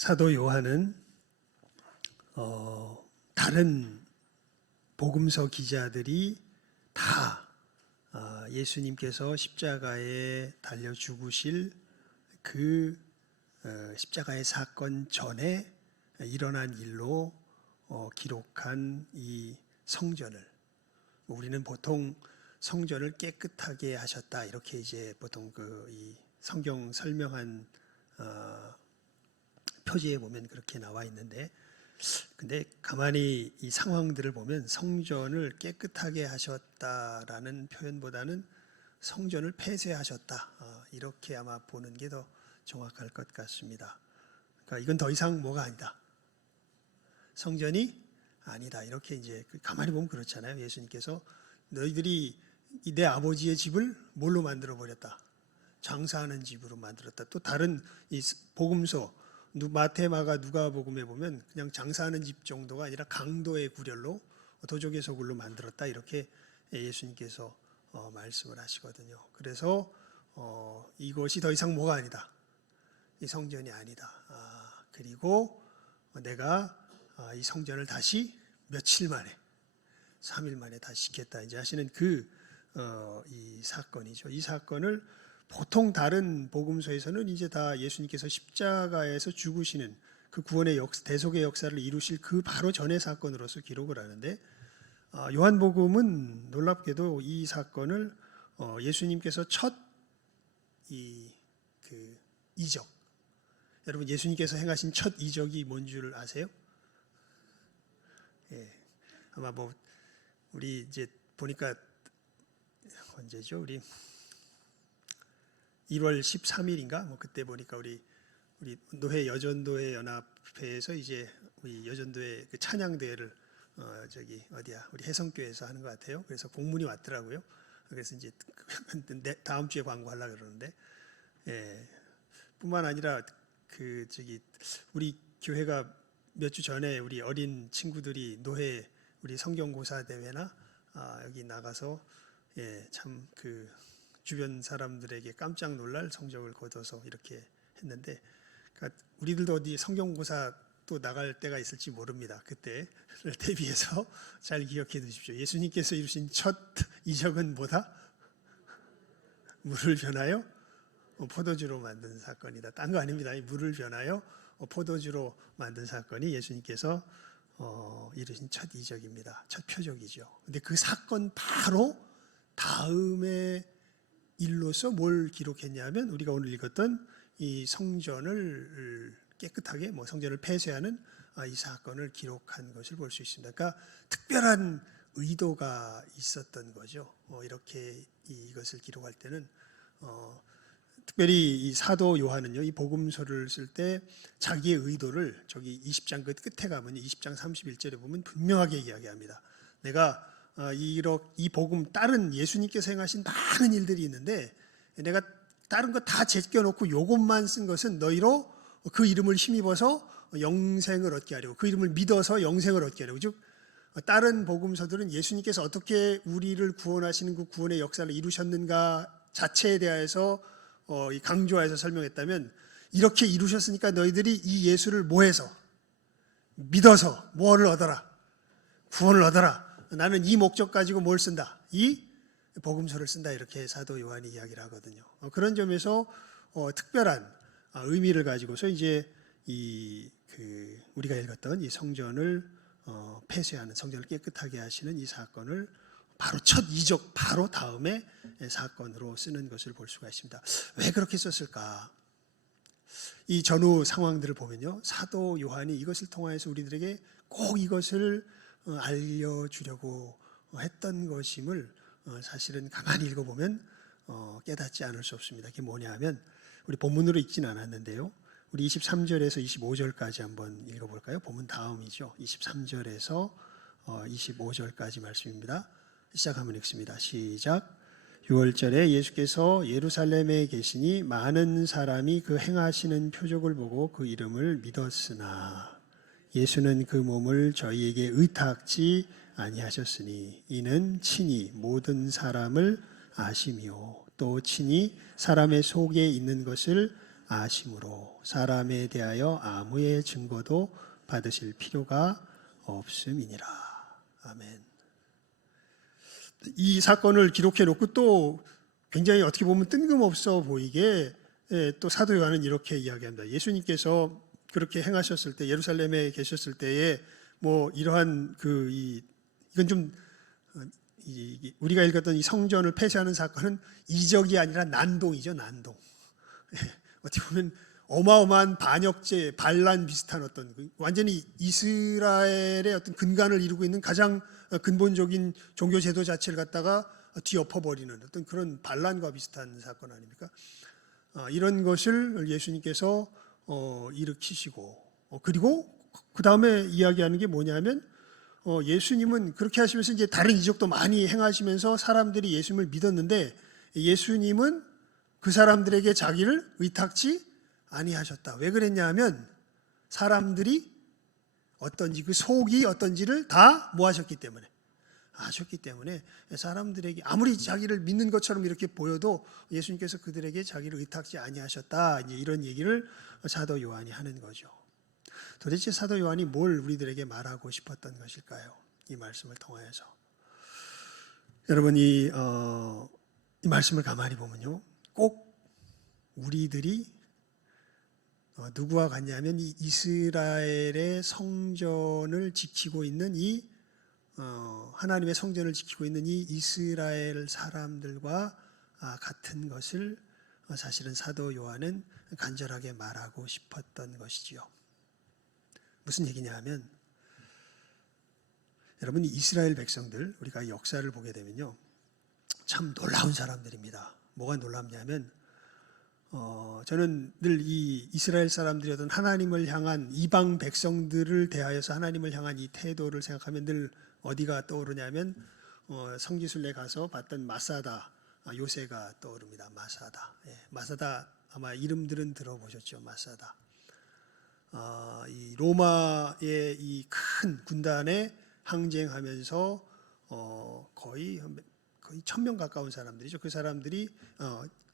사도 요한은 다른 복음서 기자들이 다 예수님께서 십자가에 달려 죽으실 그 십자가의 사건 전에 일어난 일로 기록한 이 성전을, 우리는 보통 성전을 깨끗하게 하셨다 이렇게 이제 보통 이 성경 설명한 표지에 보면 그렇게 나와 있는데, 근데 가만히 이 상황들을 보면 성전을 깨끗하게 하셨다라는 표현보다는 성전을 폐쇄하셨다 이렇게 아마 보는 게 더 정확할 것 같습니다. 그러니까 이건 더 이상 뭐가 아니다, 성전이 아니다 이렇게 이제 가만히 보면 그렇잖아요. 예수님께서 너희들이 내 아버지의 집을 뭘로 만들어 버렸다, 장사하는 집으로 만들었다. 또 다른 이 복음서 마태, 마가, 누가복음에 보면 그냥 장사하는 집 정도가 아니라 강도의 구렬로 도적의 소굴로 만들었다 이렇게 예수님께서 말씀을 하시거든요. 그래서 이것이 더 이상 뭐가 아니다, 이 성전이 아니다. 그리고 내가 이 성전을 다시 며칠 만에, 3일 만에 다시 짓겠다 이제 하시는 이 사건이죠. 이 사건을 보통 다른 복음서에서는 이제 다 예수님께서 십자가에서 죽으시는 그 구원의 대속의 역사를 이루실 그 바로 전의 사건으로서 기록을 하는데, 요한복음은 놀랍게도 이 사건을 예수님께서 첫 이적, 여러분 예수님께서 행하신 첫 이적이 뭔 줄 아세요? 예, 아마 우리 이제 보니까 언제죠? 우리 1월 13일인가 그때 보니까 우리 노회 여전도회 연합회에서 이제 우리 여전도회 그 찬양 대회를 우리 해성교회에서 하는 것 같아요. 그래서 공문이 왔더라고요. 그래서 이제 다음 주에 광고하려고 그러는데, 뿐만 아니라 우리 교회가 몇 주 전에 우리 어린 친구들이 노회 우리 성경고사 대회나 여기 나가서 참 주변 사람들에게 깜짝 놀랄 성적을 거둬서 이렇게 했는데, 그러니까 우리들도 어디 성경고사 또 나갈 때가 있을지 모릅니다. 그때를 대비해서 잘 기억해 두십시오. 예수님께서 이루신 첫 이적은 뭐다? 물을 변하여 포도주로 만든 사건이다. 딴 거 아닙니다. 물을 변하여 포도주로 만든 사건이 예수님께서 이루신 첫 이적입니다. 첫 표적이죠. 근데 그 사건 바로 다음에 일로서 뭘 기록했냐면, 우리가 오늘 읽었던 이 성전을 깨끗하게 성전을 폐쇄하는 이 사건을 기록한 것을 볼 수 있습니다. 그러니까 특별한 의도가 있었던 거죠. 이렇게 이것을 기록할 때는 특별히 이 사도 요한은요, 이 복음서를 쓸 때 자기의 의도를 저기 20장 끝에 가면 20장 31절에 보면 분명하게 이야기합니다. 내가 이 복음, 다른 예수님께서 행하신 많은 일들이 있는데 내가 다른 거 다 제껴놓고 요것만 쓴 것은 너희로 그 이름을 힘입어서 영생을 얻게 하려고, 그 이름을 믿어서 영생을 얻게 하려고. 즉 다른 복음서들은 예수님께서 어떻게 우리를 구원하시는 그 구원의 역사를 이루셨는가 자체에 대해서 강조해서 설명했다면, 이렇게 이루셨으니까 너희들이 이 예수를 뭐해서 믿어서 뭐를 얻어라, 구원을 얻어라. 나는 이 목적 가지고 뭘 쓴다, 이 복음서를 쓴다 이렇게 사도 요한이 이야기를 하거든요. 그런 점에서 특별한 의미를 가지고서 이제 우리가 읽었던 이 성전을 폐쇄하는, 성전을 깨끗하게 하시는 이 사건을 바로 첫 이적 바로 다음에 사건으로 쓰는 것을 볼 수가 있습니다. 왜 그렇게 썼을까? 이 전후 상황들을 보면요, 사도 요한이 이것을 통하여서 우리들에게 꼭 이것을 알려주려고 했던 것임을 사실은 가만히 읽어보면 깨닫지 않을 수 없습니다. 그게 뭐냐 하면, 우리 본문으로 읽진 않았는데요, 우리 23절에서 25절까지 한번 읽어볼까요? 본문 다음이죠. 23절에서 25절까지 말씀입니다. 시작하면 읽습니다. 시작. 6월절에 예수께서 예루살렘에 계시니 많은 사람이 그 행하시는 표적을 보고 그 이름을 믿었으나 예수는 그 몸을 저희에게 의탁지 아니하셨으니 이는 친히 모든 사람을 아시며 또 친히 사람의 속에 있는 것을 아심으로 사람에 대하여 아무의 증거도 받으실 필요가 없음이니라. 아멘. 이 사건을 기록해 놓고 또 굉장히 어떻게 보면 뜬금없어 보이게 또 사도 요한은 이렇게 이야기합니다. 예수님께서 그렇게 행하셨을 때, 예루살렘에 계셨을 때에 뭐 이러한 이건 좀 우리가 읽었던 이 성전을 폐쇄하는 사건은 이적이 아니라 난동이죠, 난동. 어떻게 보면 어마어마한 반역죄, 반란 비슷한 어떤 완전히 이스라엘의 어떤 근간을 이루고 있는 가장 근본적인 종교 제도 자체를 갖다가 뒤엎어버리는 어떤 그런 반란과 비슷한 사건 아닙니까? 이런 것을 예수님께서 일으키시고 그리고 그 다음에 이야기하는 게 뭐냐면 예수님은 그렇게 하시면서 이제 다른 이적도 많이 행하시면서 사람들이 예수님을 믿었는데 예수님은 그 사람들에게 자기를 의탁지 아니하셨다. 왜 그랬냐면 사람들이 어떤지 그 속이 어떤지를 다 뭐 하셨기 때문에 아셨기 때문에 사람들에게 아무리 자기를 믿는 것처럼 이렇게 보여도 예수님께서 그들에게 자기를 의탁지 아니하셨다. 이제 이런 얘기를 사도 요한이 하는 거죠. 도대체 사도 요한이 뭘 우리들에게 말하고 싶었던 것일까요? 이 말씀을 통하여서 여러분 이 말씀을 가만히 보면요, 꼭 우리들이 누구와 같냐면 이 이스라엘의 성전을 지키고 있는 하나님의 성전을 지키고 있는 이 이스라엘 사람들과 같은 것을 사실은 사도 요한은 간절하게 말하고 싶었던 것이지요. 무슨 얘기냐 하면 여러분 이 이스라엘 백성들 우리가 역사를 보게 되면요 참 놀라운 사람들입니다. 뭐가 놀랍냐면 저는 늘 이 이스라엘 사람들이 어떤 하나님을 향한 이방 백성들을 대하여서 하나님을 향한 이 태도를 생각하면 늘 어디가 떠오르냐면 성지순례 가서 봤던 마사다 요새가 떠오릅니다. 마사다. 마사다 아마 이름들은 들어보셨죠. 마사다. 이 로마의 이 큰 군단에 항쟁하면서 거의 1,000명 가까운 사람들이죠. 그 사람들이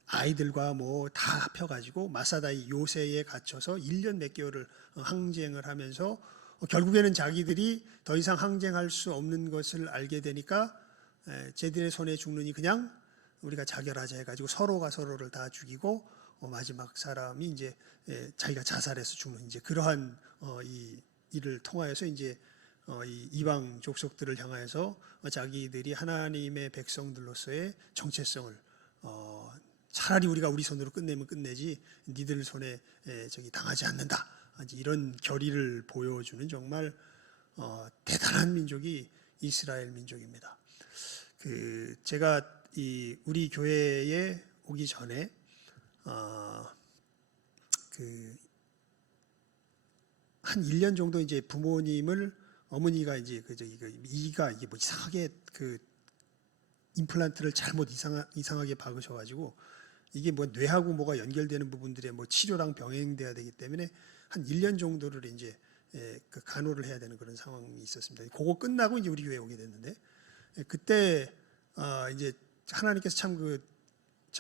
아이들과 뭐 다 합혀가지고 마사다의 요새에 갇혀서 1년 몇 개월을 항쟁을 하면서 결국에는 자기들이 더 이상 항쟁할 수 없는 것을 알게 되니까 쟤들의 손에 죽느니 그냥 우리가 자결하자 해가지고 서로가 서로를 다 죽이고 마지막 사람이 이제 자기가 자살해서 죽는 이제 그러한 이 일을 통하여서 이제 이 이방 족속들을 향하여서 자기들이 하나님의 백성들로서의 정체성을 차라리 우리가 우리 손으로 끝내면 끝내지 니들 손에 저기 당하지 않는다. 이런 결의를 보여주는 정말 대단한 민족이 이스라엘 민족입니다. 제가 우리 교회에 오기 전에 한 1년 정도 이제 부모님을 어머니가 이제 이가 이게 뭐 이상하게 임플란트를 잘못 이상하게 박으셔가지고 이게 뭐 뇌하고 뭐가 연결되는 부분들에 뭐 치료랑 병행돼야 되기 때문에 한 1년 정도를 이제 간호를 해야 되는 그런 상황이 있었습니다. 그거 끝나고 이제 우리 교회에 오게 됐는데 그때 이제 하나님께서 참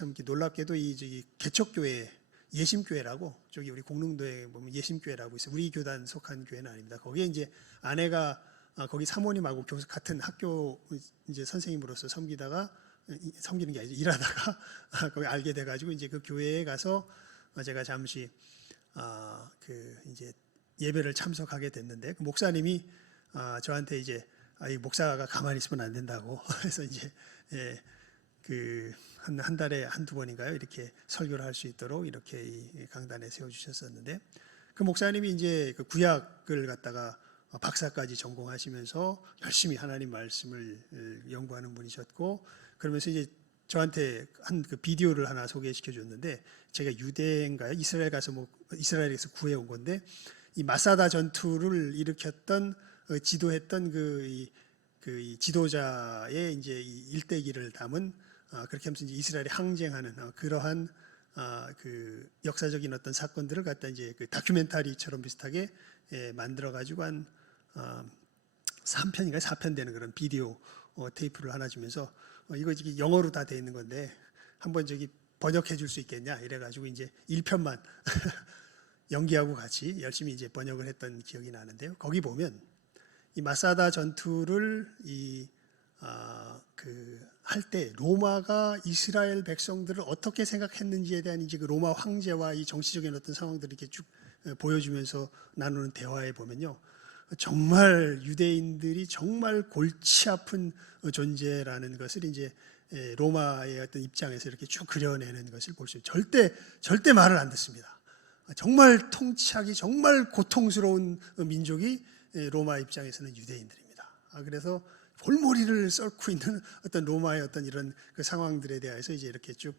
이렇게 놀랍게도 이 개척교회 예심교회라고 저기 우리 공릉도에 보면 예심교회라고 있어요. 우리 교단 속한 교회는 아닙니다. 거기에 이제 아내가 거기 사모님하고 같은 학교 이제 선생님으로서 섬기는 게 아니죠. 일하다가 거기 알게 돼가지고 이제 그 교회에 가서 제가 잠시 이제 예배를 참석하게 됐는데 그 목사님이 저한테 이제 이 목사가 가만히 있으면 안 된다고 그래서 이제 한 달에 한두 번인가요? 이렇게 설교를 할 수 있도록 이렇게 이 강단에 세워주셨었는데 그 목사님이 이제 그 구약을 갖다가 박사까지 전공하시면서 열심히 하나님 말씀을 연구하는 분이셨고 그러면서 이제 저한테 한 그 비디오를 하나 소개시켜 줬는데 제가 유대인가요? 이스라엘에서 구해온 건데 이 마사다 전투를 일으켰던 지도했던 이 지도자의 이제 이 일대기를 담은 그렇게 하면서 이제 이스라엘이 항쟁하는 그러한 그 역사적인 어떤 사건들을 갖다 이제 그 다큐멘터리처럼 비슷하게 만들어 가지고 한 3편인가 4편 되는 그런 비디오 테이프를 하나 주면서 이거 영어로 다 돼 있는 건데 한번 저기 번역해 줄 수 있겠냐 이래가지고 이제 1편만 연기하고 같이 열심히 이제 번역을 했던 기억이 나는데요. 거기 보면 이 마사다 전투를 할 때 로마가 이스라엘 백성들을 어떻게 생각했는지에 대한 이제 그 로마 황제와 이 정치적인 어떤 상황들을 이렇게 쭉 보여주면서 나누는 대화에 보면요, 정말 유대인들이 정말 골치 아픈 존재라는 것을 이제 로마의 어떤 입장에서 이렇게 쭉 그려내는 것을 볼 수 있어요. 절대 말을 안 듣습니다. 정말 통치하기 정말 고통스러운 민족이 로마 입장에서는 유대인들입니다. 그래서 골머리를 썩고 있는 어떤 로마의 어떤 이런 그 상황들에 대해서 이제 이렇게 쭉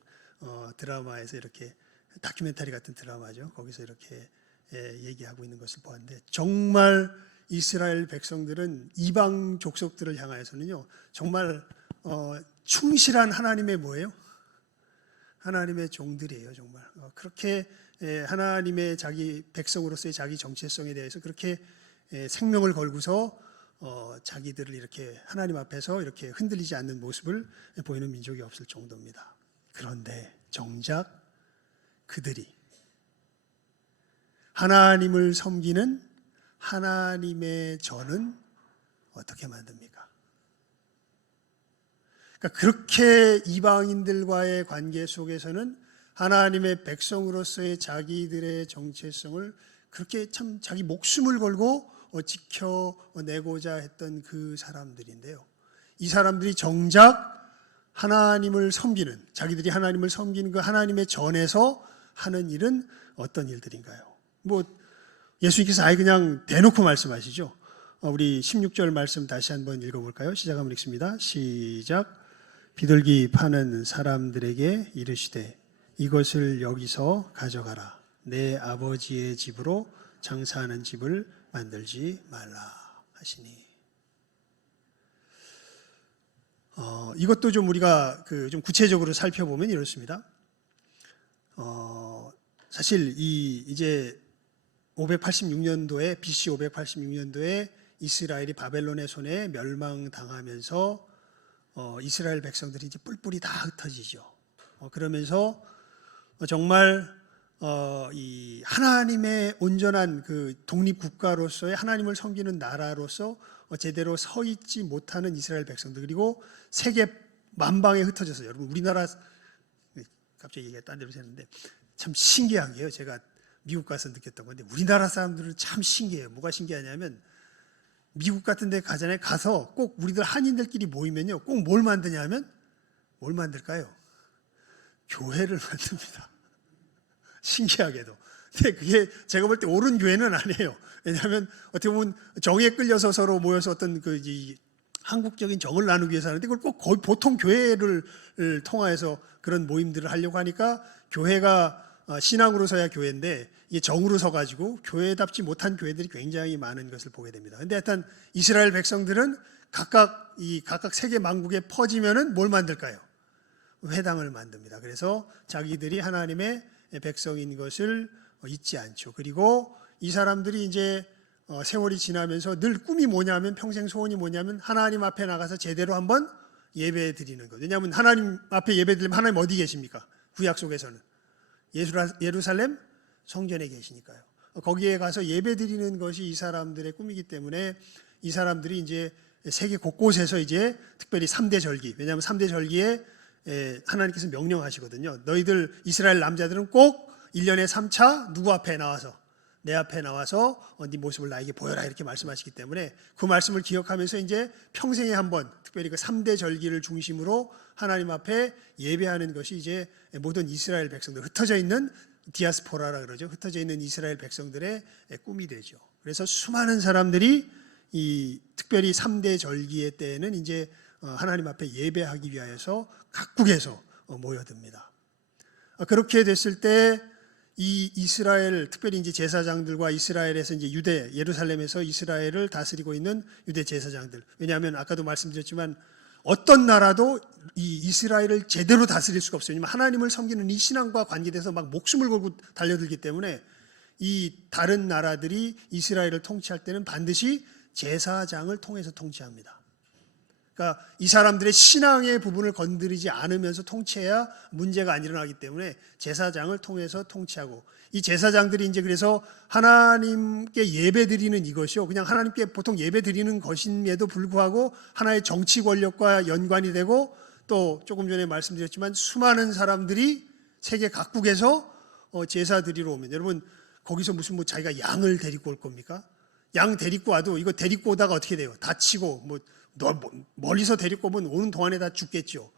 드라마에서 이렇게 다큐멘터리 같은 드라마죠. 거기서 이렇게 얘기하고 있는 것을 보았는데, 정말 이스라엘 백성들은 이방 족속들을 향하여서는요, 정말 충실한 하나님의 뭐예요? 하나님의 종들이에요. 정말 그렇게 하나님의 자기 백성으로서의 자기 정체성에 대해서 그렇게 생명을 걸고서 자기들을 이렇게 하나님 앞에서 이렇게 흔들리지 않는 모습을 보이는 민족이 없을 정도입니다. 그런데 정작 그들이 하나님을 섬기는 하나님의 전은 어떻게 만듭니까? 그러니까 그렇게 이방인들과의 관계 속에서는 하나님의 백성으로서의 자기들의 정체성을 그렇게 참 자기 목숨을 걸고 지켜내고자 했던 그 사람들인데요. 이 사람들이 정작 하나님을 섬기는, 자기들이 하나님을 섬기는 그 하나님의 전에서 하는 일은 어떤 일들인가요? 예수님께서 아예 그냥 대놓고 말씀하시죠. 우리 16절 말씀 다시 한번 읽어볼까요? 시작하면 읽습니다. 시작. 비둘기 파는 사람들에게 이르시되 이것을 여기서 가져가라. 내 아버지의 집으로 장사하는 집을 만들지 말라 하시니. 이것도 좀 우리가 좀 구체적으로 살펴보면 이렇습니다. 사실 이제 586년도에 BC 586년도에 이스라엘이 바벨론의 손에 멸망당하면서 이스라엘 백성들이 이제 뿔뿔이 다 흩어지죠. 그러면서 정말 이 하나님의 온전한 그 독립 국가로서의 하나님을 섬기는 나라로서 제대로 서 있지 못하는 이스라엘 백성들, 그리고 세계 만방에 흩어져서, 여러분 우리나라 갑자기 얘기가 딴 데로 새는데 참 신기한 게요. 제가 미국 가서 느꼈던 건데 우리나라 사람들은 참 신기해요. 뭐가 신기하냐면 미국 같은 데 가잖아요. 가서 꼭 우리들 한인들끼리 모이면요, 꼭 뭘 만드냐 하면 뭘 만들까요? 교회를 만듭니다. 신기하게도. 근데 그게 제가 볼 때 옳은 교회는 아니에요. 왜냐하면 어떻게 보면 정에 끌려서 서로 모여서 어떤 한국적인 정을 나누기 위해서 하는데, 그걸 꼭 거의 보통 교회를 통하여서 그런 모임들을 하려고 하니까 교회가 신앙으로 서야 교회인데 이게 정으로 서가지고 교회답지 못한 교회들이 굉장히 많은 것을 보게 됩니다. 근데 하여튼 이스라엘 백성들은 각각 세계 만국에 퍼지면은 뭘 만들까요? 회당을 만듭니다. 그래서 자기들이 하나님의 백성인 것을 잊지 않죠. 그리고 이 사람들이 이제 세월이 지나면서 늘 꿈이 뭐냐면, 평생 소원이 뭐냐면 하나님 앞에 나가서 제대로 한번 예배 드리는 것. 왜냐하면 하나님 앞에 예배 드리면 하나님 어디 계십니까? 구약 속에서는 예루살렘 성전에 계시니까요. 거기에 가서 예배 드리는 것이 이 사람들의 꿈이기 때문에 이 사람들이 이제 세계 곳곳에서 이제 특별히 3대 절기, 왜냐하면 3대 절기에 하나님께서 명령하시거든요. 너희들 이스라엘 남자들은 꼭 1년에 3차 누구 앞에 나와서, 내 앞에 나와서 네 모습을 나에게 보여라, 이렇게 말씀하시기 때문에 그 말씀을 기억하면서 이제 평생에 한번 특별히 그 3대 절기를 중심으로 하나님 앞에 예배하는 것이 이제 모든 이스라엘 백성들, 흩어져 있는 디아스포라라 그러죠. 흩어져 있는 이스라엘 백성들의 꿈이 되죠. 그래서 수많은 사람들이 이 특별히 3대 절기의 때에는 이제 하나님 앞에 예배하기 위하여서 각국에서 모여듭니다. 그렇게 됐을 때 이 이스라엘, 특별히 이제 제사장들과 이스라엘에서 이제 예루살렘에서 이스라엘을 다스리고 있는 유대 제사장들. 왜냐하면 아까도 말씀드렸지만 어떤 나라도 이 이스라엘을 제대로 다스릴 수가 없어요. 왜냐하면 하나님을 섬기는 이 신앙과 관계돼서 막 목숨을 걸고 달려들기 때문에 이 다른 나라들이 이스라엘을 통치할 때는 반드시 제사장을 통해서 통치합니다. 그러니까 이 사람들의 신앙의 부분을 건드리지 않으면서 통치해야 문제가 안 일어나기 때문에 제사장을 통해서 통치하고, 이 제사장들이 이제 그래서 하나님께 예배드리는 이것이요, 그냥 하나님께 보통 예배드리는 것임에도 불구하고 하나의 정치 권력과 연관이 되고, 또 조금 전에 말씀드렸지만 수많은 사람들이 세계 각국에서 제사 드리러 오면, 여러분 거기서 무슨 뭐 자기가 양을 데리고 올 겁니까? 양 데리고 와도 이거 데리고 오다가 어떻게 돼요? 다치고 뭐 멀리서 데리고 오면 오는 동안에 다 죽겠죠.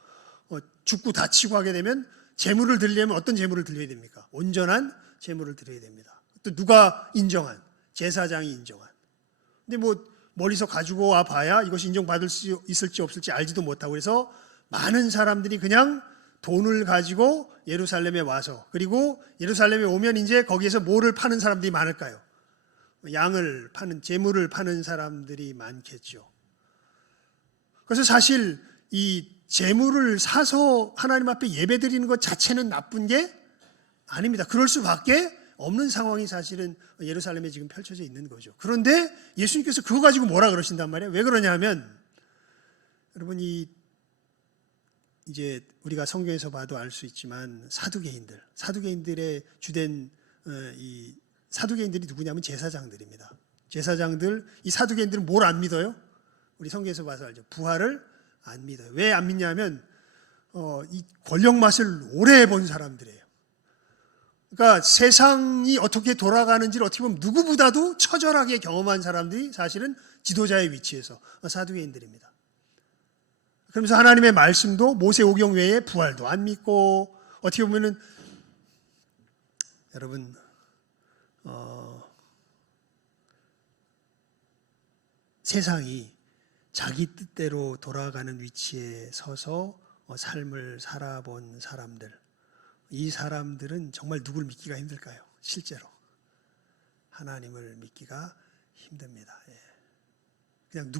죽고 다치고 하게 되면 제물을 드리려면 어떤 제물을 드려야 됩니까? 온전한 제물을 드려야 됩니다. 또 누가 인정한? 제사장이 인정한. 근데 뭐 멀리서 가지고 와 봐야 이것이 인정받을 수 있을지 없을지 알지도 못하고, 그래서 많은 사람들이 그냥 돈을 가지고 예루살렘에 와서, 그리고 예루살렘에 오면 이제 거기에서 뭐를 파는 사람들이 많을까요? 양을 파는, 제물을 파는 사람들이 많겠죠. 그래서 사실 이 제물을 사서 하나님 앞에 예배드리는 것 자체는 나쁜 게 아닙니다. 그럴 수밖에 없는 상황이 사실은 예루살렘에 지금 펼쳐져 있는 거죠. 그런데 예수님께서 그거 가지고 뭐라 그러신단 말이에요. 왜 그러냐 하면, 여러분 이제 우리가 성경에서 봐도 알 수 있지만 사두개인들의 주된 이 사두개인들이 누구냐면 제사장들입니다. 제사장들, 이 사두개인들은 뭘 안 믿어요? 우리 성경에서 봐서 알죠. 부활을 안 믿어요. 왜 안 믿냐면 이 권력 맛을 오래 본 사람들이에요. 그러니까 세상이 어떻게 돌아가는지를 어떻게 보면 누구보다도 처절하게 경험한 사람들이 사실은 지도자의 위치에서 사두개인들입니다. 그러면서 하나님의 말씀도 모세오경 외에 부활도 안 믿고, 어떻게 보면은 여러분 세상이 자기 뜻대로 돌아가는 위치에 서서 삶을 살아본 사람들, 이 사람들은 정말 누굴 믿기가 힘들까요? 실제로 하나님을 믿기가 힘듭니다. 그냥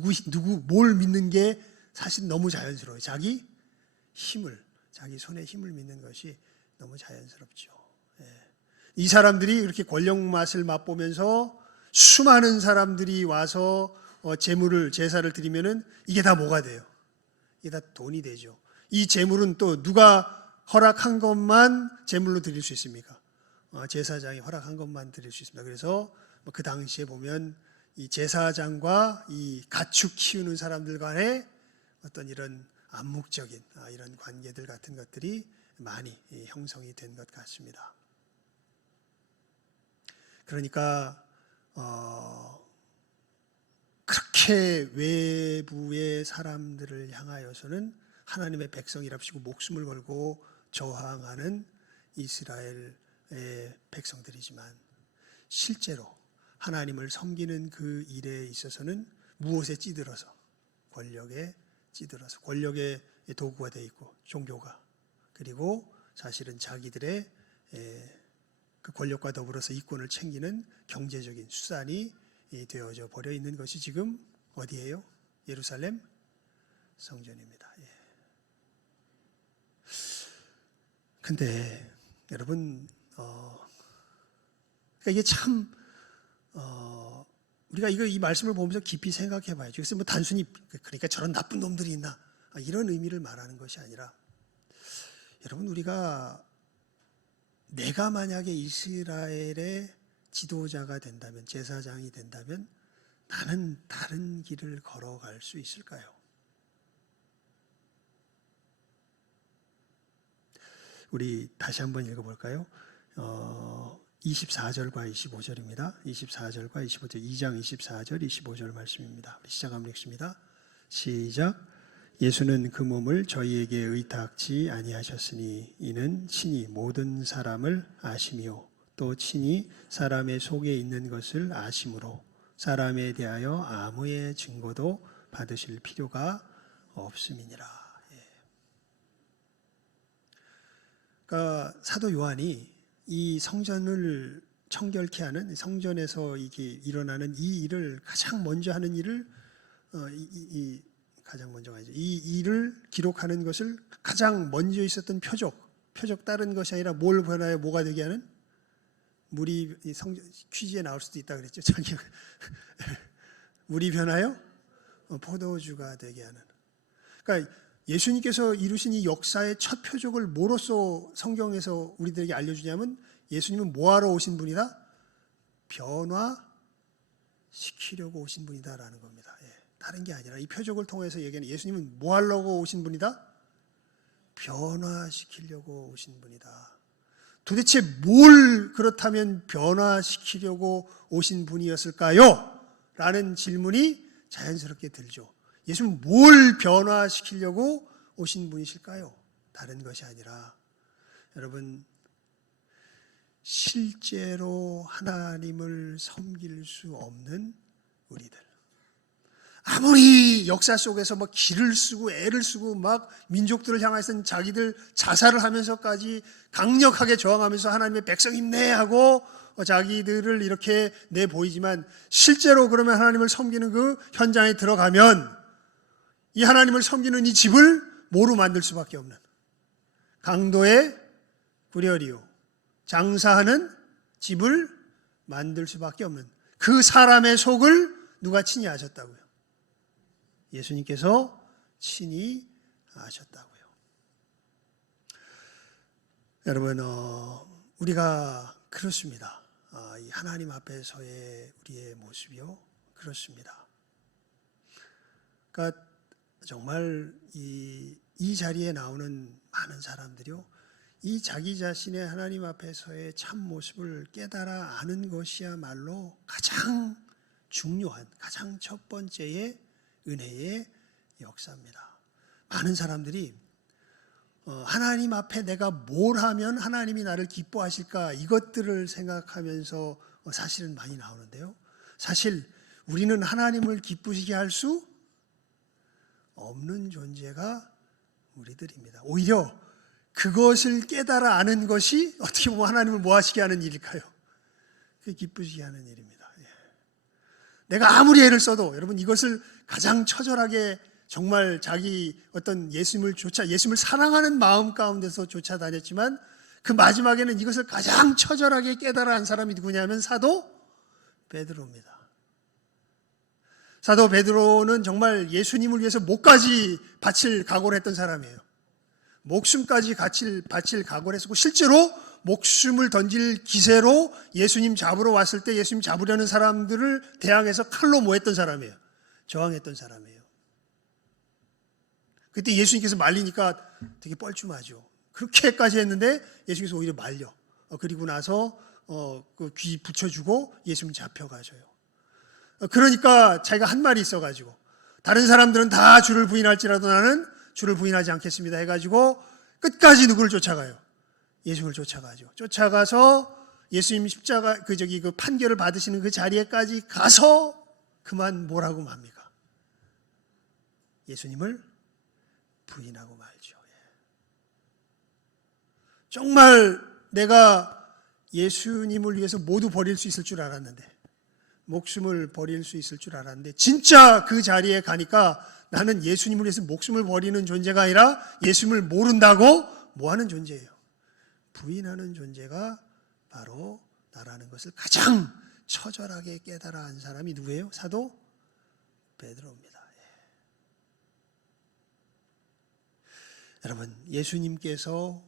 뭘 믿는 게 사실 너무 자연스러워요. 자기 손에 힘을 믿는 것이 너무 자연스럽죠. 이 사람들이 이렇게 권력 맛을 맛보면서 수많은 사람들이 와서 제사를 드리면은 이게 다 뭐가 돼요? 이게 다 돈이 되죠. 이 제물은 또 누가 허락한 것만 제물로 드릴 수 있습니까? 제사장이 허락한 것만 드릴 수 있습니다. 그래서 그 당시에 보면 이 제사장과 이 가축 키우는 사람들 간의 어떤 이런 암묵적인 이런 관계들 같은 것들이 많이 형성이 된 것 같습니다. 그러니까 그렇게 외부의 사람들을 향하여서는 하나님의 백성이랍시고 목숨을 걸고 저항하는 이스라엘의 백성들이지만, 실제로 하나님을 섬기는 그 일에 있어서는 무엇에 찌들어서? 권력에 찌들어서, 권력의 도구가 되어 있고, 종교가, 그리고 사실은 자기들의 그 권력과 더불어서 이권을 챙기는 경제적인 수단이 되어져 버려 있는 것이 지금 어디예요? 예루살렘 성전입니다. 근데 여러분, 그러니까 이게 참 우리가 이 말씀을 보면서 깊이 생각해 봐야죠. 그래서 뭐 단순히 그러니까 저런 나쁜 놈들이 있나 이런 의미를 말하는 것이 아니라, 여러분 우리가 내가 만약에 이스라엘의 지도자가 된다면, 제사장이 된다면 나는 다른 길을 걸어갈 수 있을까요? 우리 다시 한번 읽어볼까요? 24절과 25절입니다. 24절과 25절, 2장 24절, 25절 말씀입니다. 시작하면 읽습니다. 시작. 예수는 그 몸을 저희에게 의탁지 아니하셨으니 이는 친히 모든 사람을 아심이요 또 친히 사람의 속에 있는 것을 아심으로 사람에 대하여 아무의 증거도 받으실 필요가 없음이니라. 그러니까 사도 요한이 이 성전을 청결케 하는, 성전에서 이게 일어나는 이 일을 가장 먼저 하는 일을 가장 먼저 하죠. 이 일을 기록하는 것을 가장 먼저 있었던 표적 다른 것이 아니라 뭘 변하여 뭐가 되게 하는, 물이 퀴즈에 나올 수도 있다 그랬죠. 물이 변하여 포도주가 되게 하는. 그러니까 예수님께서 이루신 이 역사의 첫 표적을 뭐로써 성경에서 우리들에게 알려주냐면 예수님은 뭐하러 오신 분이다? 변화시키려고 오신 분이다라는 겁니다. 다른 게 아니라 이 표적을 통해서 얘기하는 예수님은 뭐 하려고 오신 분이다? 변화시키려고 오신 분이다. 도대체 뭘 그렇다면 변화시키려고 오신 분이었을까요? 라는 질문이 자연스럽게 들죠. 예수님은 뭘 변화시키려고 오신 분이실까요? 다른 것이 아니라 여러분, 실제로 하나님을 섬길 수 없는 우리들, 아무리 역사 속에서 막 기를 쓰고 애를 쓰고 막 민족들을 향해서는 자기들 자살을 하면서까지 강력하게 저항하면서 하나님의 백성 힘내 하고 자기들을 이렇게 내보이지만 실제로 그러면 하나님을 섬기는 그 현장에 들어가면 이 하나님을 섬기는 이 집을 뭐로 만들 수밖에 없는, 강도의 구려리요 장사하는 집을 만들 수밖에 없는 그 사람의 속을 누가 친히 아셨다고요? 예수님께서 친히 아셨다고요. 여러분, 우리가 그렇습니다. 이 하나님 앞에서의 우리의 모습이요, 그렇습니다. 그러니까 정말 이 자리에 나오는 많은 사람들이요, 이 자기 자신의 하나님 앞에서의 참 모습을 깨달아 아는 것이야말로 가장 중요한, 가장 첫 번째의 은혜의 역사입니다. 많은 사람들이 하나님 앞에 내가 뭘 하면 하나님이 나를 기뻐하실까, 이것들을 생각하면서 사실은 많이 나오는데요, 사실 우리는 하나님을 기쁘시게 할 수 없는 존재가 우리들입니다. 오히려 그것을 깨달아 아는 것이 어떻게 보면 하나님을 뭐 하시게 하는 일일까요? 그게 기쁘시게 하는 일입니다. 내가 아무리 애를 써도 여러분, 이것을 가장 처절하게 정말 자기 어떤 예수님을 사랑하는 마음 가운데서 쫓아다녔지만 그 마지막에는 이것을 가장 처절하게 깨달아 한 사람이 누구냐면 사도 베드로입니다. 사도 베드로는 정말 예수님을 위해서 목까지 바칠 각오를 했던 사람이에요. 목숨까지 바칠 각오를 했었고, 실제로 목숨을 던질 기세로 예수님 잡으러 왔을 때 예수님 잡으려는 사람들을 대항해서 칼로 모했던 사람이에요. 저항했던 사람이에요. 그때 예수님께서 말리니까 되게 뻘쭘하죠. 그렇게까지 했는데 예수님께서 오히려 말려. 그리고 나서 그 귀 붙여주고 예수님 잡혀가셔요. 그러니까 자기가 한 말이 있어가지고, 다른 사람들은 다 주를 부인할지라도 나는 주를 부인하지 않겠습니다 해가지고 끝까지 누구를 쫓아가요? 예수님을 쫓아가죠. 쫓아가서 예수님 십자가 그 판결을 받으시는 그 자리에까지 가서 그만 뭐라고 맙니까? 예수님을 부인하고 말죠. 정말 내가 예수님을 위해서 모두 버릴 수 있을 줄 알았는데, 목숨을 버릴 수 있을 줄 알았는데, 진짜 그 자리에 가니까 나는 예수님을 위해서 목숨을 버리는 존재가 아니라 예수님을 모른다고 뭐하는 존재예요? 부인하는 존재가 바로 나라는 것을 가장 처절하게 깨달아 한 사람이 누구예요? 사도 베드로입니다. 여러분, 예수님께서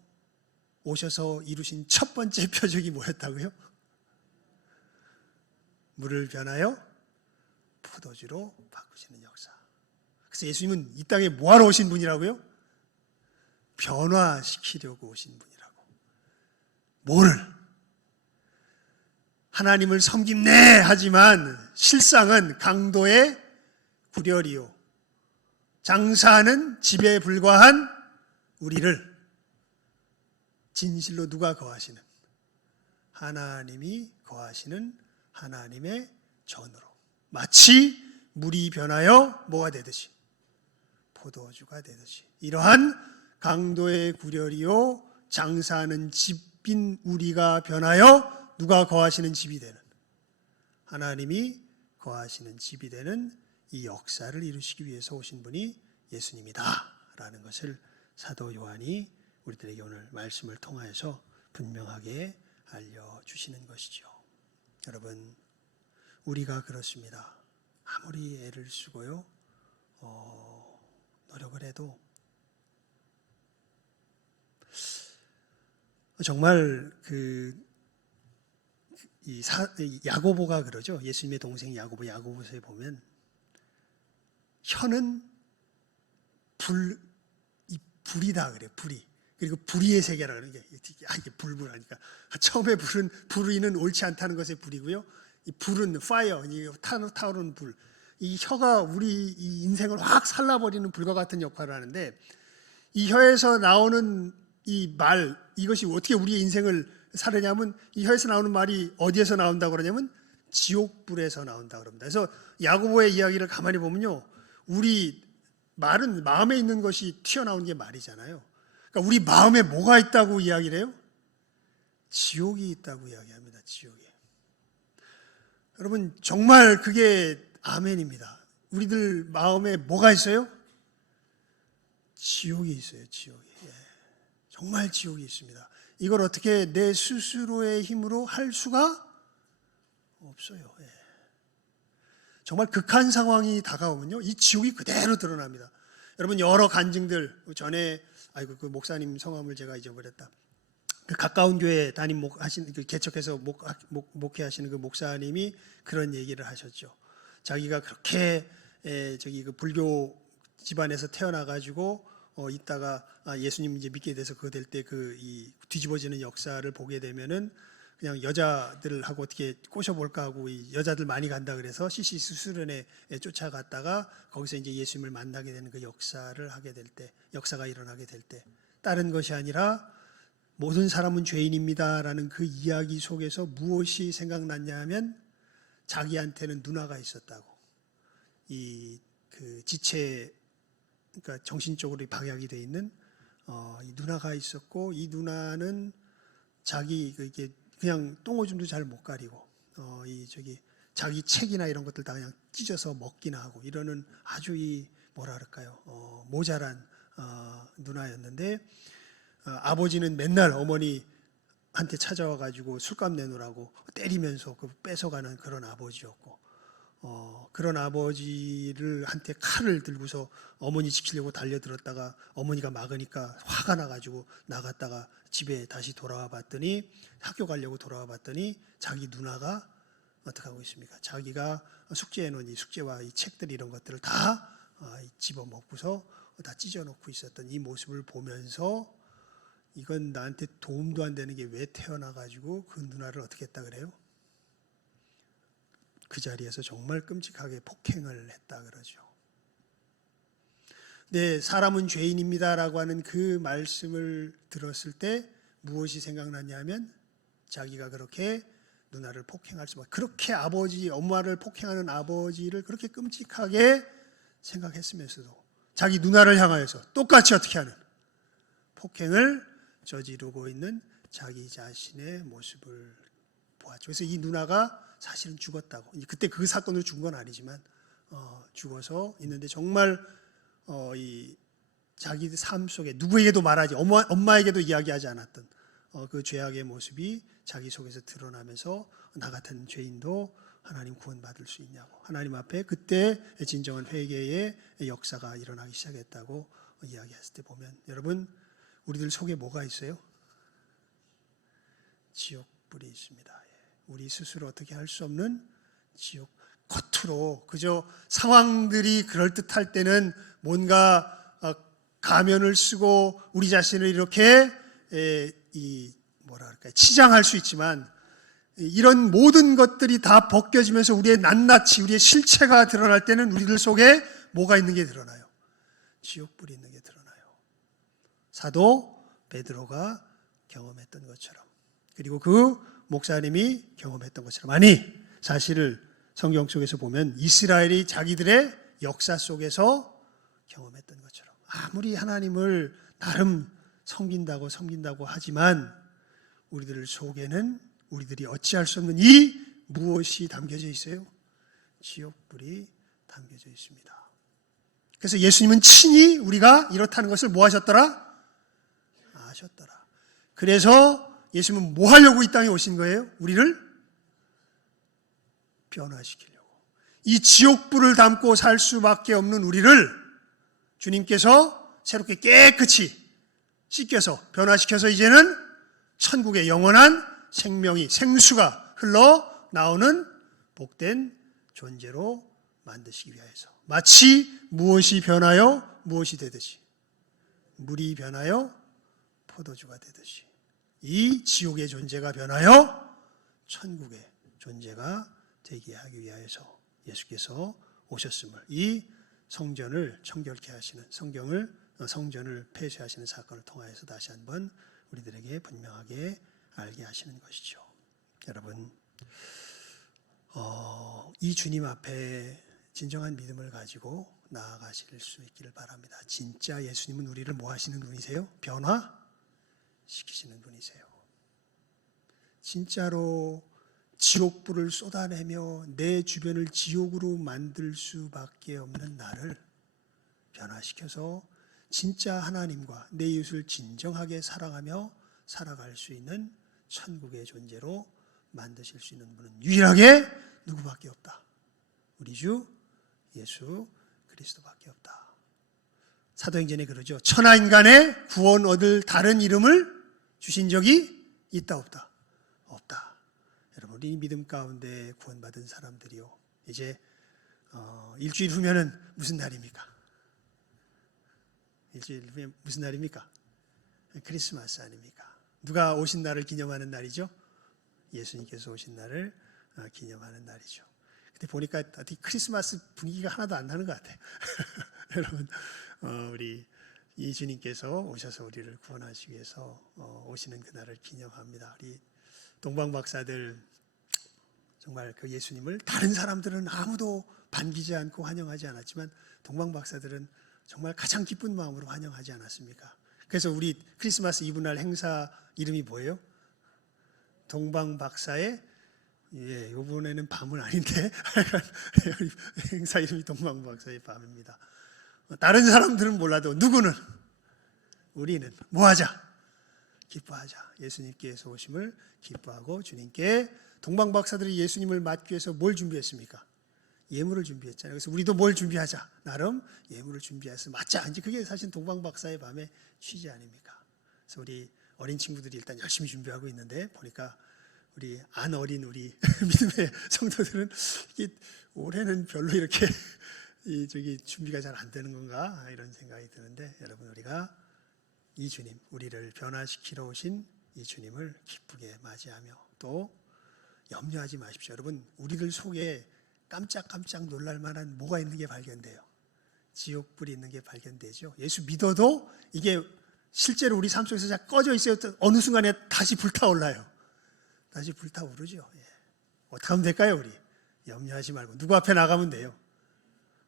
오셔서 이루신 첫 번째 표적이 뭐였다고요? 물을 변하여 포도주로 바꾸시는 역사. 그래서 예수님은 이 땅에 뭐하러 오신 분이라고요? 변화시키려고 오신 분이라고. 뭐를? 하나님을 섬김네 하지만 실상은 강도의 구려리요 장사하는 집에 불과한 우리를 진실로 누가 거하시는? 하나님이 거하시는 하나님의 전으로, 마치 물이 변하여 뭐가 되듯이, 포도주가 되듯이, 이러한 강도의 구려리요 장사하는 집인 우리가 변하여 누가 거하시는 집이 되는, 하나님이 거하시는 집이 되는 이 역사를 이루시기 위해서 오신 분이 예수님이다 라는 것을 사도 요한이 우리들에게 오늘 말씀을 통하여서 분명하게 알려주시는 것이죠. 여러분, 우리가 그렇습니다. 아무리 애를 쓰고요, 노력을 해도 정말 야고보가 그러죠. 예수님의 동생 야고보서에 보면 혀는 불이다 그래요. 불이. 그리고 불의의 세계라 그러는 게 이게 불하니까 처음에 불의는 옳지 않다는 것의 불이고요. 이 불은 fire, 타오르는 불. 이 혀가 우리 이 인생을 확 살라버리는 불과 같은 역할을 하는데 이 혀에서 나오는 이 말, 이것이 어떻게 우리의 인생을 살으냐면 이 혀에서 나오는 말이 어디에서 나온다고 그러냐면 지옥불에서 나온다고 그럽니다. 그래서 야고보의 이야기를 가만히 보면요. 우리 말은 마음에 있는 것이 튀어나오는 게 말이잖아요. 그러니까 우리 마음에 뭐가 있다고 이야기를 해요? 지옥이 있다고 이야기합니다. 지옥이. 여러분 정말 그게 아멘입니다. 우리들 마음에 뭐가 있어요? 지옥이 있어요. 지옥이. 정말 지옥이 있습니다. 이걸 어떻게 내 스스로의 힘으로 할 수가 없어요. 정말 극한 상황이 다가오면요, 이 지옥이 그대로 드러납니다. 여러분 여러 간증들 전에 그 목사님 성함을 제가 잊어버렸다. 그 가까운 교회 개척해서 목회하시는 그 목사님이 그런 얘기를 하셨죠. 자기가 그렇게 그 불교 집안에서 태어나가지고 있다가 예수님 이제 믿게 돼서 그거 될 때 이 뒤집어지는 역사를 보게 되면은 그냥 여자들하고 어떻게 꼬셔볼까 하고 이 여자들 많이 간다 그래서 CC 수련회에 쫓아갔다가 거기서 이제 예수님을 만나게 되는 그 역사가 일어나게 될 때 다른 것이 아니라 모든 사람은 죄인입니다라는 그 이야기 속에서 무엇이 생각났냐 하면 자기한테는 누나가 있었다고. 이 지체, 그러니까 정신적으로 방약이 돼 있는 이 누나가 있었고, 이 누나는 자기 이게 그냥 똥오줌도 잘 못 가리고 자기 책이나 이런 것들 다 그냥 찢어서 먹기나 하고 이러는 아주 뭐라 그럴까요? 모자란 누나였는데 아버지는 맨날 어머니한테 찾아와 가지고 술값 내놓으라고 때리면서 뺏어가는 그런 아버지였고, 그런 아버지를 한테 칼을 들고서 어머니 지키려고 달려들었다가 어머니가 막으니까 화가 나가지고 나갔다가 집에 다시 돌아와 봤더니, 학교 가려고 돌아와 봤더니 자기 누나가 어떻게 하고 있습니까? 자기가 숙제해놓은 이 숙제와 이 책들 이런 것들을 다 집어먹고서 다 찢어놓고 있었던 이 모습을 보면서 이건 나한테 도움도 안 되는 게 왜 태어나가지고 그 누나를 어떻게 했다 그래요? 그 자리에서 정말 끔찍하게 폭행을 했다 그러죠. 네, 사람은 죄인입니다라고 하는 그 말씀을 들었을 때 무엇이 생각났냐면 자기가 그렇게 누나를 폭행할 수밖에, 그렇게 엄마를 폭행하는 아버지를 그렇게 끔찍하게 생각했으면서도 자기 누나를 향하여서 똑같이 어떻게 하는 폭행을 저지르고 있는 자기 자신의 모습을 보았죠. 그래서 이 누나가 사실은 죽었다고. 그때 그 사건으로 죽은 건 아니지만 죽어서 있는데 정말 이 자기 삶 속에 누구에게도 말하지, 엄마에게도 이야기하지 않았던 그 죄악의 모습이 자기 속에서 드러나면서 나 같은 죄인도 하나님 구원받을 수 있냐고, 하나님 앞에 그때 진정한 회개의 역사가 일어나기 시작했다고 이야기했을 때 보면, 여러분 우리들 속에 뭐가 있어요? 지옥불이 있습니다. 우리 스스로 어떻게 할 수 없는 지옥. 겉으로 그저 상황들이 그럴듯할 때는 뭔가 가면을 쓰고 우리 자신을 이렇게 치장할 수 있지만, 이런 모든 것들이 다 벗겨지면서 우리의 낱낱이 우리의 실체가 드러날 때는 우리들 속에 뭐가 있는 게 드러나요? 지옥불이 있는 게 드러나요. 사도 베드로가 경험했던 것처럼, 그리고 그 목사님이 경험했던 것처럼, 아니 사실을 성경 속에서 보면 이스라엘이 자기들의 역사 속에서 경험했던 것처럼, 아무리 하나님을 나름 섬긴다고 하지만 우리들 속에는 우리들이 어찌할 수 없는 이 무엇이 담겨져 있어요? 지옥불이 담겨져 있습니다. 그래서 예수님은 친히 우리가 이렇다는 것을 뭐 하셨더라? 아셨더라. 그래서 예수님은 뭐 하려고 이 땅에 오신 거예요? 우리를 변화시키려고. 이 지옥불을 담고 살 수밖에 없는 우리를 주님께서 새롭게 깨끗이 씻겨서 변화시켜서 이제는 천국의 영원한 생명이 생수가 흘러나오는 복된 존재로 만드시기 위하여서 마치 무엇이 변하여 무엇이 되듯이 물이 변하여 포도주가 되듯이 이 지옥의 존재가 변하여 천국의 존재가 되게 하기 위하여서 예수께서 오셨음을 이 성전을 청결케 하시는 성전을 폐쇄하시는 사건을 통하여서 다시 한번 우리들에게 분명하게 알게 하시는 것이죠. 여러분, 이 주님 앞에 진정한 믿음을 가지고 나아가실 수 있기를 바랍니다. 진짜 예수님은 우리를 뭐 하시는 분이세요? 변화시키시는 분이세요. 진짜로 지옥불을 쏟아내며 내 주변을 지옥으로 만들 수밖에 없는 나를 변화시켜서 진짜 하나님과 내 이웃을 진정하게 사랑하며 살아갈 수 있는 천국의 존재로 만드실 수 있는 분은 유일하게 누구밖에 없다. 우리 주 예수 그리스도밖에 없다. 사도행전에 그러죠. 천하 인간의 구원 얻을 다른 이름을 주신 적이 있다 없다? 없다. 여러분, 우리 믿음 가운데 구원받은 사람들이요. 이제 일주일 후면은 무슨 날입니까? 일주일 후에 무슨 날입니까? 크리스마스 아닙니까? 누가 오신 날을 기념하는 날이죠? 예수님께서 오신 날을 기념하는 날이죠. 근데 보니까 크리스마스 분위기가 하나도 안 나는 것 같아요. 여러분, 우리 이 주님께서 오셔서 우리를 구원하시기 위해서 오시는 그날을 기념합니다. 우리 동방 박사들 정말 그 예수님을 다른 사람들은 아무도 반기지 않고 환영하지 않았지만 동방 박사들은 정말 가장 기쁜 마음으로 환영하지 않았습니까? 그래서 우리 크리스마스 이브날 행사 이름이 뭐예요? 동방 박사의 이번에는 밤은 아닌데 행사 이름이 동방 박사의 밤입니다. 다른 사람들은 몰라도 누구는 우리는 뭐하자? 기뻐하자. 예수님께서 오심을 기뻐하고 주님께 동방 박사들이 예수님을 맞기 위해서 뭘 준비했습니까? 예물을 준비했잖아요. 그래서 우리도 뭘 준비하자. 나름 예물을 준비해서 맞자. 이제 그게 사실 동방 박사의 밤의 취지 아닙니까? 그래서 우리 어린 친구들이 일단 열심히 준비하고 있는데 보니까 우리 안 어린 우리 믿음의 성도들은 올해는 별로 이렇게 준비가 잘 안 되는 건가 이런 생각이 드는데 여러분 우리가 이 주님 우리를 변화시키러 오신 이 주님을 기쁘게 맞이하며 또 염려하지 마십시오. 여러분 우리들 속에 깜짝깜짝 놀랄 만한 뭐가 있는 게 발견돼요. 지옥불이 있는 게 발견되죠. 예수 믿어도 이게 실제로 우리 삶 속에서 잘 꺼져 있어요. 어느 순간에 다시 불타올라요. 다시 불타오르죠. 어떻게 하면 될까요? 우리 염려하지 말고 누구 앞에 나가면 돼요?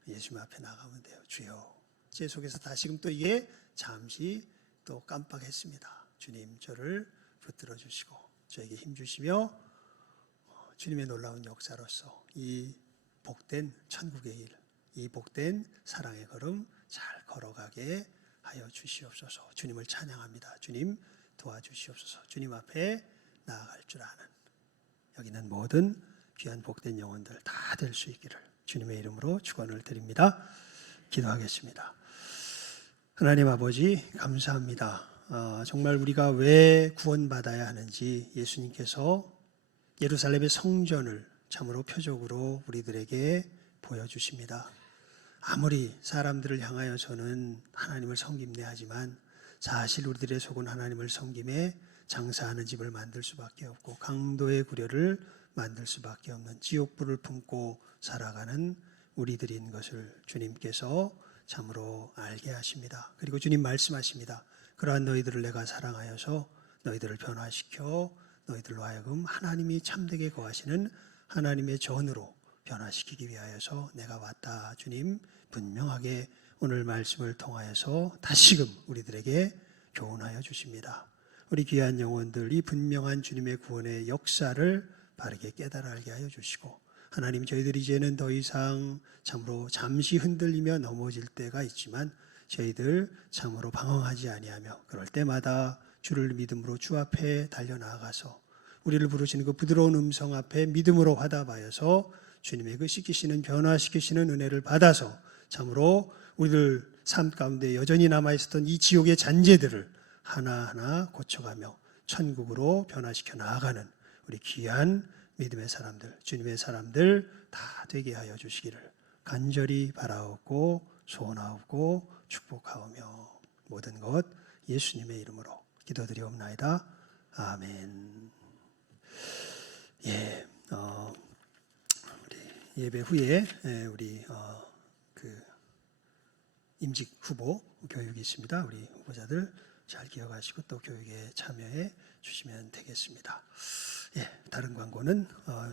예수님 앞에 나가면 돼요. 주여 제 속에서 다시금 또 이게 잠시 또 깜빡했습니다. 주님 저를 붙들어 주시고 저에게 힘 주시며 주님의 놀라운 역사로서 이 복된 천국의 일, 이 복된 사랑의 걸음 잘 걸어가게 하여 주시옵소서. 주님을 찬양합니다. 주님 도와주시옵소서. 주님 앞에 나아갈 줄 아는 여기는 모든 귀한 복된 영혼들 다 될 수 있기를 주님의 이름으로 축원을 드립니다. 기도하겠습니다. 하나님 아버지 감사합니다. 정말 우리가 왜 구원받아야 하는지 예수님께서 예루살렘의 성전을 참으로 표적으로 우리들에게 보여주십니다. 아무리 사람들을 향하여서는 하나님을 섬김내 하지만 사실 우리들의 속은 하나님을 섬김에 장사하는 집을 만들 수밖에 없고 강도의 구려를 만들 수밖에 없는 지옥불을 품고 살아가는 우리들인 것을 주님께서 참으로 알게 하십니다. 그리고 주님 말씀하십니다. 그러한 너희들을 내가 사랑하여서 너희들을 변화시켜 너희들로 하여금 하나님이 참되게 거하시는 하나님의 전으로 변화시키기 위하여서 내가 왔다. 주님 분명하게 오늘 말씀을 통하여서 다시금 우리들에게 교훈하여 주십니다. 우리 귀한 영혼들 이 분명한 주님의 구원의 역사를 바르게 깨달아 알게 하여 주시고 하나님 저희들이 이제는 더 이상 참으로 잠시 흔들리며 넘어질 때가 있지만 저희들 참으로 방황하지 아니하며 그럴 때마다 주를 믿음으로 주 앞에 달려나가서 우리를 부르시는 그 부드러운 음성 앞에 믿음으로 화답하여서 주님의 그 씻기시는 변화시키시는 은혜를 받아서 참으로 우리들 삶 가운데 여전히 남아있었던 이 지옥의 잔재들을 하나하나 고쳐가며 천국으로 변화시켜 나아가는 우리 귀한 믿음의 사람들, 주님의 사람들 다 되게 하여 주시기를 간절히 바라옵고 소원하옵고 축복하오며 모든 것 예수님의 이름으로 기도드리옵나이다. 아멘. 예, 우리 예배 후에 우리 그 임직 후보 교육이 있습니다. 우리 후보자들 잘 기억하시고 또 교육에 참여해 주시면 되겠습니다. 예, 다른 광고는